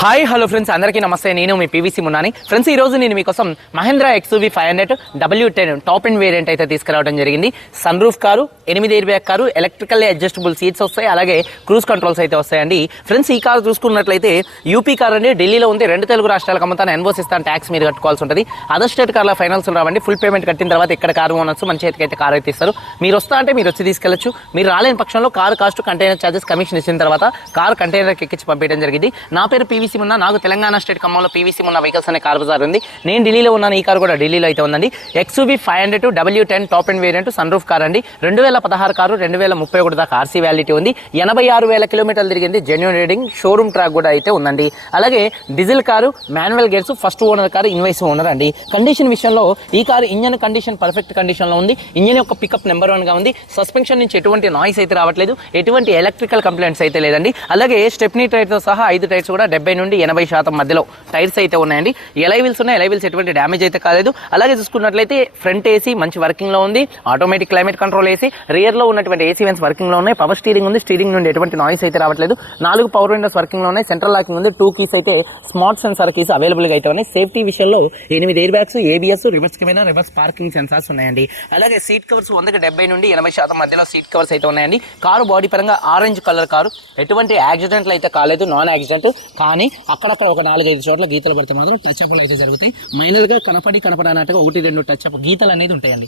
Hi hello friends, అందరికీ నమస్తే. నేను మీ పీవీసీ మున్నాని. ఫ్రెండ్స్, ఈ రోజు నేను మీకోసం Mahindra XUV 500 W10 top end variant అయితే తీసుకురావడం జరిగింది. Sun roof car, 8 air bag car, electrically adjustable seats వస్తాయి, అలాగే క్రూజ్ కంట్రోల్స్ అయితే వస్తాయండి. ఫ్రెండ్స్, ఈ కారు చూసుకున్నట్లయితే యూపీ కార్ అండి, ఢిల్లీలో ఉంది. 2 తెలుగు రాష్ట్రాలకు అమ్ముతాను, ఎన్ఓసి ఇస్తాను, ట్యాక్స్ మీరు కట్టుకోవాల్సి ఉంటుంది. అదర్ స్టేట్ కార్ల ఫైనాన్స్ రావండి. ఫుల్ పేమెంట్ కట్టిన తర్వాత ఇక్కడ కారు ఓనర్స్ మన చేతికి అయితే కారు అయితే ఇస్తారు. మీరు వస్తా అంటే మీరు వచ్చి తీసుకెళ్లొచ్చు. మీరు రాలేని పక్షంలో car cost, container charges, commission ఇచ్చిన తర్వాత కారు కంటైనర్కి ఎక్కించి పంపించడం జరిగింది. నా పేరు పీవీసీ మున్నా. నాకు తెలంగాణ స్టేట్ ఖమ్మంలో పీవీసీ మున్నా వెహికల్స్ అనే కార్ బజార్ ఉంది. నేను ఢిల్లీలో ఉన్నాను. ఈ కారు కూడా ఢిల్లీలో అయితే ఉందండి. XUV 500 W10 top end variant sun roof car అండి. 2016 కారు, 2031 దాకా ఆర్సీ వ్యాలిటీ ఉంది. 86,000 కిలోమీటర్లు తిరిగింది. జెన్యూన్ రీడింగ్, షోరూమ్ ట్రాక్ కూడా అయితే ఉందండి. అలాగే diesel car, manual gears, first owner car, invoice owner అండి. కండిషన్ విషయంలో ఈ car engine condition perfect condition లో ఉంది. ఇంజన్ యొక్క పికప్ నెంబర్ 1 గా ఉంది. సస్పెన్షన్ నుంచి ఎటువంటి నాయిస్ అయితే రావట్లేదు, ఎటువంటి ఎలక్ట్రికల్ కంప్లైంట్స్ అయితే లేదండి. అలాగే స్టెప్నీ టైర్ తో సహా 5 టైర్స్ కూడా 70 నుండి 80% మధ్యలో టైర్స్ అయితే ఉన్నాయండి. ఎలై వీల్స్ ఉన్నాయి. ఎలై వీల్స్ ఎటువంటి డ్యామేజ్ అయితే కాలేదు. అలాగే చూసుకున్నట్లయితే ఫ్రంట్ ఏసీ మంచి వర్కింగ్ లో ఉంది. Automatic climate control AC, rear లో ఉన్నటువంటి ఏసీ వెన్స్ వర్కింగ్ లో ఉన్నాయి. పవర్ స్టీరింగ్ ఉంది. స్టీరింగ్ నుండి ఎటువంటి నాయిస్ అయితే రావట్లేదు. 4 పవర్ విండోస్ వర్కింగ్ లో ఉన్నాయి. సెంట్రల్ లాకింగ్ ఉంది. 2 కీస్ అయితే స్మార్ట్ సెన్సార్ కీస్ అవైలబుల్ గా అయితే ఉన్నాయి. సేఫ్టీ విషయంలో 8 air bags, ABS, reverse camera, reverse parking sensors ఉన్నాయండి. అలాగే సీట్ కవర్స్ 70 నుండి 80% మధ్యలో సీట్ కవర్స్ అయితే ఉన్నాయండి. కారు బాడీ పరంగా ఆరెంజ్ కలర్ కారు, ఎటువంటి యాక్సిడెంట్లు అయితే కాలేదు, నాన్ యాక్సిడెంట్. కానీ అక్కడక్కడ ఒక 4-5 చోట్ల గీతలు పడితే మాత్రం టచ్ అప్లు అయితే జరుగుతాయి. మైనర్ గా కనపడినట్టుగా 1-2 టచ్ అప్ గీతలు అనేది ఉంటాయండి.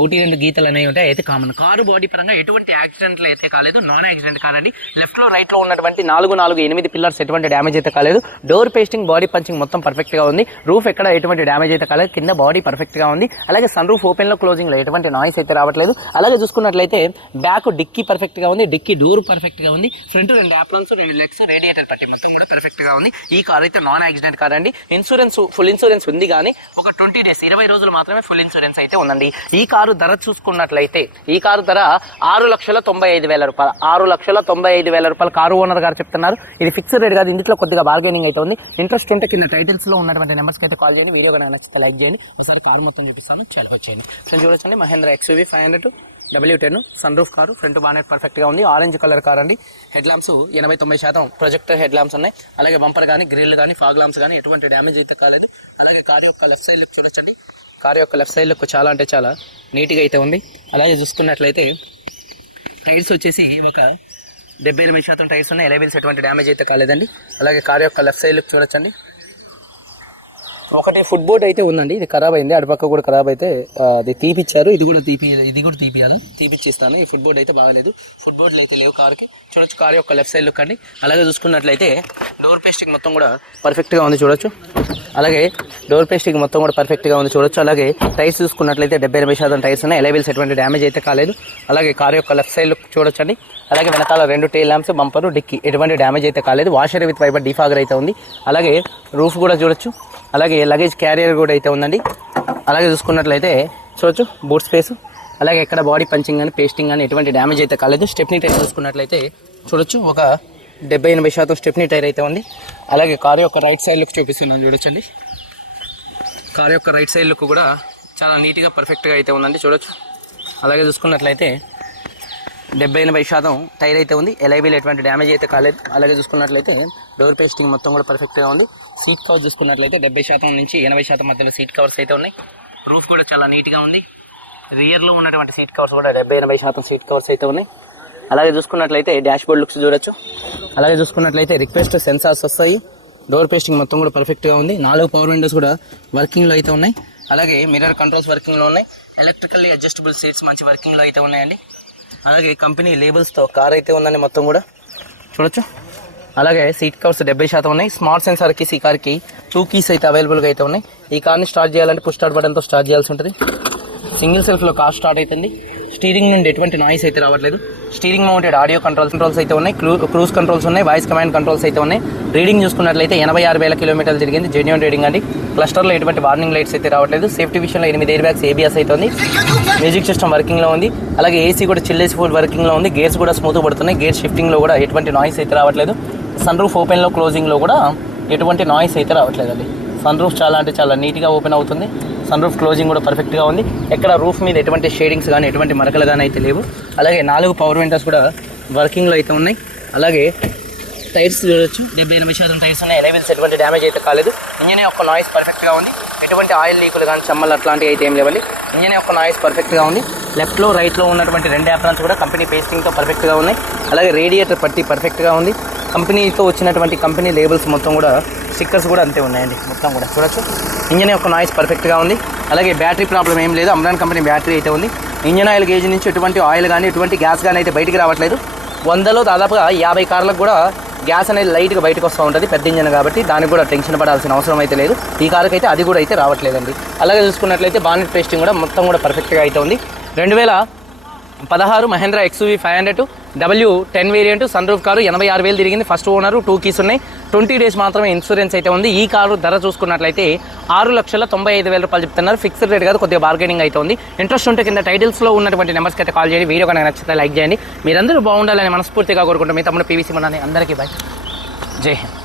1-2 గీతలు అనేవి ఉంటాయి. అయితే కామన్. కారు బాడీ పరంగా ఎటువంటి యాక్సిడెంట్లు అయితే కాలేదు, నాన్ యాక్సిడెంట్ కాదండి. లెఫ్ట్ లో రైట్ లో ఉన్నటువంటి 4 పిల్లర్స్ ఎటువంటి డ్యామేజ్ అయితే కాలేదు. డోర్ పేస్టింగ్, బాడీ పంచింగ్ మొత్తం పర్ఫెక్ట్ గా ఉంది. రూఫ్ ఎక్కడ ఎటువంటి డ్యామేజ్ అయితే కాలేదు. కింద బాడీ పర్ఫెక్ట్ గా ఉంది. అలాగే సన్ రూఫ్ ఓపెన్ లో, క్లోజింగ్ లో ఎటువంటి నాయిస్ అయితే రావట్లేదు. అలాగే చూసుకున్నట్లయితే బ్యాక్ డిక్కీ పర్ఫెక్ట్ గా ఉంది. డిక్కీ డోర్ పర్ఫెక్ట్ గా ఉంది. ఫ్రంట్ 2 ఆప్లన్స్, 2 లెగ్స్, రేడియేటర్ పట్టి మొత్తం కూడా పర్ఫెక్ట్ గా ఉంది. ఈ కార్ అయితే నాన్ యాక్సిడెంట్ కార్ అండి. ఇన్సూరెన్స్, ఫుల్ ఇన్సూరెన్స్ ఉంది, కానీ ఒక 20 డేస్ 20 రోజులు మాత్రమే ఫుల్ ఇన్సూరెన్స్ అయితే ఉందండి. ఈ కారు ధర చూసుకున్నట్లయితే ఈ కారు ధర 6,95,000 రూపాయలు. 6,95,000 రూపాయలు కారు ఓనర్ గారు చెప్తున్నారు. ఇది ఫిక్స్డ్ రేట్ కాదు. ఇందులో కొద్దిగా బార్గెనింగ్ అయితే ఉంది. ఇంట్రెస్ట్ ఉంటే కింద టైటిల్స్ లో ఉన్నటువంటి నెంబర్స్కి అయితే కాల్ చేయండి. వీడియో కనుక నచ్చితే లైక్ చేయండి. ఒకసారి కారు మొత్తం చూపిస్తాను, వచ్చేయండి. ఫ్రెండ్స్, చూడొచ్చండి, Mahindra XUV 500 W10 sun roof car. Front bonnet perfect గా ఉంది. ఆరెంజ్ కలర్ కార్ అండి. Head lamps 89% projector head lamps ఉన్నాయి. అలాగే బంపర్ కానీ, గ్రిల్ కానీ, ఫాగ్ ల్యాంప్స్ కానీ ఎటువంటి డ్యామేజ్ అయితే కాలేదు. అలాగే కార్ యొక్క లెఫ్ట్ సైడ్ లుక్ చూడొచ్చండి. కార్ యొక్క లెఫ్ట్ సైడ్ లుక్ చాలా అంటే చాలా నీట్గా అయితే ఉంది. అలాగే చూసుకున్నట్లయితే టైర్స్ వచ్చేసి ఒక 70-80% టైర్స్ ఉన్నాయి. ఎలైవిల్స్ ఎటువంటి డ్యామేజ్ అయితే కాలేదండి. అలాగే కార్ యొక్క లెఫ్ట్ సైడ్ లుక్ చూడొచ్చండి. ఒకటి ఫుట్ బోర్డ్ అయితే ఉందండి, ఇది ఖరాబ్ అయింది. అటుపక్క కూడా ఖరాబ్ అయితే అది తీపిచ్చారు. ఇది కూడా తీపియాలి, తీపిచ్చిస్తాను. ఈ ఫుట్ బోర్డ్ అయితే బాగాలేదు. ఫుట్ బోర్డులు అయితే లేవు కార్కి. చూడొచ్చు కార్ యొక్క లెఫ్ట్ సైడ్ లుక్ అండి. అలాగే చూసుకున్నట్లయితే డోర్ పేస్టింగ్ మొత్తం కూడా పర్ఫెక్ట్ గా ఉంది, చూడొచ్చు. అలాగే డోర్ పేస్టింగ్ మొత్తం కూడా పర్ఫెక్ట్ గా ఉంది, చూడొచ్చు. అలాగే టైర్స్ చూసుకున్నట్లయితే 70-80% టైర్స్ ఉన్నాయి. ఎలైవిల్స్ ఎటువంటి డ్యామేజ్ అయితే కాలేదు. అలాగే కార్ యొక్క లెఫ్ట్ సైడ్ లుక్ చూడొచ్చండి. అలాగే వెనకాల 2 టైల్ ల్యాంప్స్, బంపర్, డిక్కీ ఎటువంటి డ్యామేజ్ అయితే కాలేదు. వాషర్ విత్ వైపర్ డిఫాగర్ అయితే ఉంది. అలాగే రూఫ్ కూడా చూడొచ్చు. అలాగే లగేజ్ క్యారియర్ కూడా అయితే ఉందండి. అలాగే చూసుకున్నట్లయితే చూడొచ్చు బూట్ స్పేస్. అలాగే ఎక్కడ బాడీ పంచింగ్ కానీ, పేస్టింగ్ కానీ ఎటువంటి డ్యామేజ్ అయితే కాలేదు. స్టెప్నీ టైర్ చూసుకున్నట్లయితే చూడొచ్చు, ఒక 70-80% స్టెప్నీ టైర్ అయితే ఉంది. అలాగే కారు యొక్క రైట్ సైడ్ లుక్ చూపిస్తున్నాను, చూడొచ్చండి. కారు యొక్క రైట్ సైడ్ లుక్ కూడా చాలా నీట్గా పర్ఫెక్ట్గా అయితే ఉందండి, చూడొచ్చు. అలాగే చూసుకున్నట్లయితే 70-80% టైర్ అయితే ఉంది. ఎలైవీల్ ఎటువంటి డ్యామేజ్ అయితే కాలేదు. అలాగే చూసుకున్నట్లయితే డోర్ పేస్టింగ్ మొత్తం కూడా పర్ఫెక్ట్గా ఉంది. సీట్ కవర్స్ చూసుకున్నట్లయితే 70% నుంచి 80% మధ్యలో సీట్ కవర్స్ అయితే ఉన్నాయి. రూఫ్ కూడా చాలా నీట్గా ఉంది. రియర్లో ఉన్నటువంటి సీట్ కవర్స్ కూడా 70-80% సీట్ కవర్స్ అయితే ఉన్నాయి. అలాగే చూసుకున్నట్లయితే డాష్ బోర్డ్ లుక్స్ చూడొచ్చు. అలాగే చూసుకున్నట్లయితే రిక్వెస్ట్ సెన్సార్స్ వస్తాయి. డోర్ పేస్టింగ్ మొత్తం కూడా పర్ఫెక్ట్గా ఉంది. 4 పవర్ విండోస్ కూడా వర్కింగ్లో అయితే ఉన్నాయి. అలాగే మిర్రర్ కంట్రోల్స్ వర్కింగ్లో ఉన్నాయి. ఎలక్ట్రికల్లీ అడ్జస్టబుల్ సీట్స్ మంచి వర్కింగ్లో అయితే ఉన్నాయండి. అలాగే కంపెనీ లేబుల్స్తో కార్ అయితే ఉందండి, మొత్తం కూడా చూడొచ్చు. అలాగే సీట్ కవర్స్ 70% ఉన్నాయి. స్మార్ట్ సెన్సార్ కీస్, ఈ కార్కి 2 కీస్ అయితే అవైలబుల్గా అయితే ఉన్నాయి. ఈ కార్ని స్టార్ట్ చేయాలంటే పుష్ స్టార్ట్ బటన్తో స్టార్ట్ చేయాల్సి ఉంటుంది. సింగిల్ సెల్ఫ్లో కార్ స్టార్ట్ అవుతుంది. స్టీరింగ్ నుండి ఎటువంటి నాయిస్ అయితే రావట్లేదు. స్టీరింగ్ మౌంటెడ్ ఆడియో కంట్రోల్స్ అయితే ఉన్నాయి. క్రూజ్ కంట్రోల్స్ ఉన్నాయి. వాయిస్ కమాండ్ కంట్రోల్స్ అయితే ఉన్నాయి. రీడింగ్ చూసుకున్నట్లయితే 86,000 కిలోమీటర్లు తిరిగింది. జెన్యూన్ రీడింగ్ అండి. క్లస్టర్లో ఎటువంటి వార్నింగ్ లైట్స్ అయితే రావట్లేదు. సేఫ్టీ విషయంలో 8 ఎయిర్ బ్యాగ్స్, ABS అయితే ఉంది. మ్యూజిక్ సిస్టమ్ వర్కింగ్లో ఉంది. అలాగే ఏసీ కూడా చిల్లేసి ఫుల్ వర్కింగ్లో ఉంది. గేర్స్ కూడా స్మూత్గా పడుతున్నాయి. గేర్ షిఫ్టింగ్లో కూడా ఎటువంటి నాయిస్ అయితే రావట్లేదు. సన్ రూఫ్ ఓపెన్లో, క్లోజింగ్లో కూడా ఎటువంటి నాయిస్ అయితే రావట్లేదండి. సన్ రూఫ్ చాలా అంటే చాలా నీట్గా ఓపెన్ అవుతుంది. సన్ రూఫ్ క్లోజింగ్ కూడా పర్ఫెక్ట్గా ఉంది. ఎక్కడ రూఫ్ మీద ఎటువంటి షేడింగ్స్ కానీ, ఎటువంటి మరకలు కానీ అయితే లేవు. అలాగే 4 పవర్ విండోస్ కూడా వర్కింగ్లో అయితే ఉన్నాయి. అలాగే టైర్స్ చూడొచ్చు 70-80% టైర్స్ ఉన్నాయి. ఎలైవెల్స్ ఎటువంటి డ్యామేజ్ అయితే కాలేదు. ఇంజన్ యొక్క నాయిస్ పర్ఫెక్ట్గా ఉంది. ఎటువంటి ఆయిల్ లీకులు కానీ చెమ్మలు అట్లాంటివి అయితే ఏం లేవండి. ఇంజన్ యొక్క నాయిస్ పర్ఫెక్ట్గా ఉంది. లెఫ్ట్లో రైట్లో ఉన్నటువంటి 2 యాప్రాన్స్ కూడా కంపెనీ పేస్టింగ్తో పర్ఫెక్ట్గా ఉన్నాయి. అలాగే రేడియేటర్ పట్టి పర్ఫెక్ట్గా ఉంది. కంపెనీతో వచ్చినటువంటి కంపెనీ లేబుల్స్ మొత్తం కూడా స్టిక్కర్స్ కూడా అంతే ఉన్నాయండి. మొత్తం కూడా చూడొచ్చు. ఇంజన్ యొక్క నాయిస్ పర్ఫెక్ట్గా ఉంది. అలాగే బ్యాటరీ ప్రాబ్లం ఏం లేదు. అమ్రాన్ కంపెనీ బ్యాటరీ అయితే ఉంది. ఇంజన్ ఆయిల్ గేజ్ నుంచి ఎటువంటి ఆయిల్ కానీ ఎటువంటి గ్యాస్ కానీ అయితే బయటికి రావట్లేదు. 100లో దాదాపుగా 50 కార్లకు కూడా గ్యాస్ అనేది లైట్గా బయటకు వస్తూ ఉంటుంది. పెద్ద ఇంజన్ కాబట్టి దానికి కూడా టెన్షన్ పడాల్సిన అవసరం అయితే లేదు. ఈ కారుకి అయితే అది కూడా అయితే రావట్లేదండి. అలాగే చూసుకున్నట్లయితే బానెట్ పేస్టింగ్ కూడా మొత్తం కూడా పర్ఫెక్ట్గా అయితే ఉంది. 2016 Mahindra XUV 500 W10 variant sun roof car 86,000 తిరిగింది. ఫస్ట్ ఓనర్ 2 కీస్ ఉన్నాయి. 20 డేస్ మాత్రమే ఇన్సూరెన్స్ అయితే ఉంది. ఈ కారు ధర చూసుకున్నట్లయితే 6,95,000 రూపాయలు చెప్తున్నారు. ఫిక్స్డ్ రేట్ కాదు, కొద్దిగా బార్గెనింగ్ అయితే ఉంది. ఇంట్రెస్ట్ ఉంటే కింద టైటిల్స్లో ఉన్నటువంటి నెంబర్స్కి అయితే కాల్ చేయండి. వీడియో కనుక నచ్చితే లైక్ చేయండి. మీరందరూ బాగుండాలని మనస్ఫూర్తిగా కోరుకుంటాం. మీ తమ్ముడు PVC మున్నాని. అందరికీ బాయ్, జై హింద్.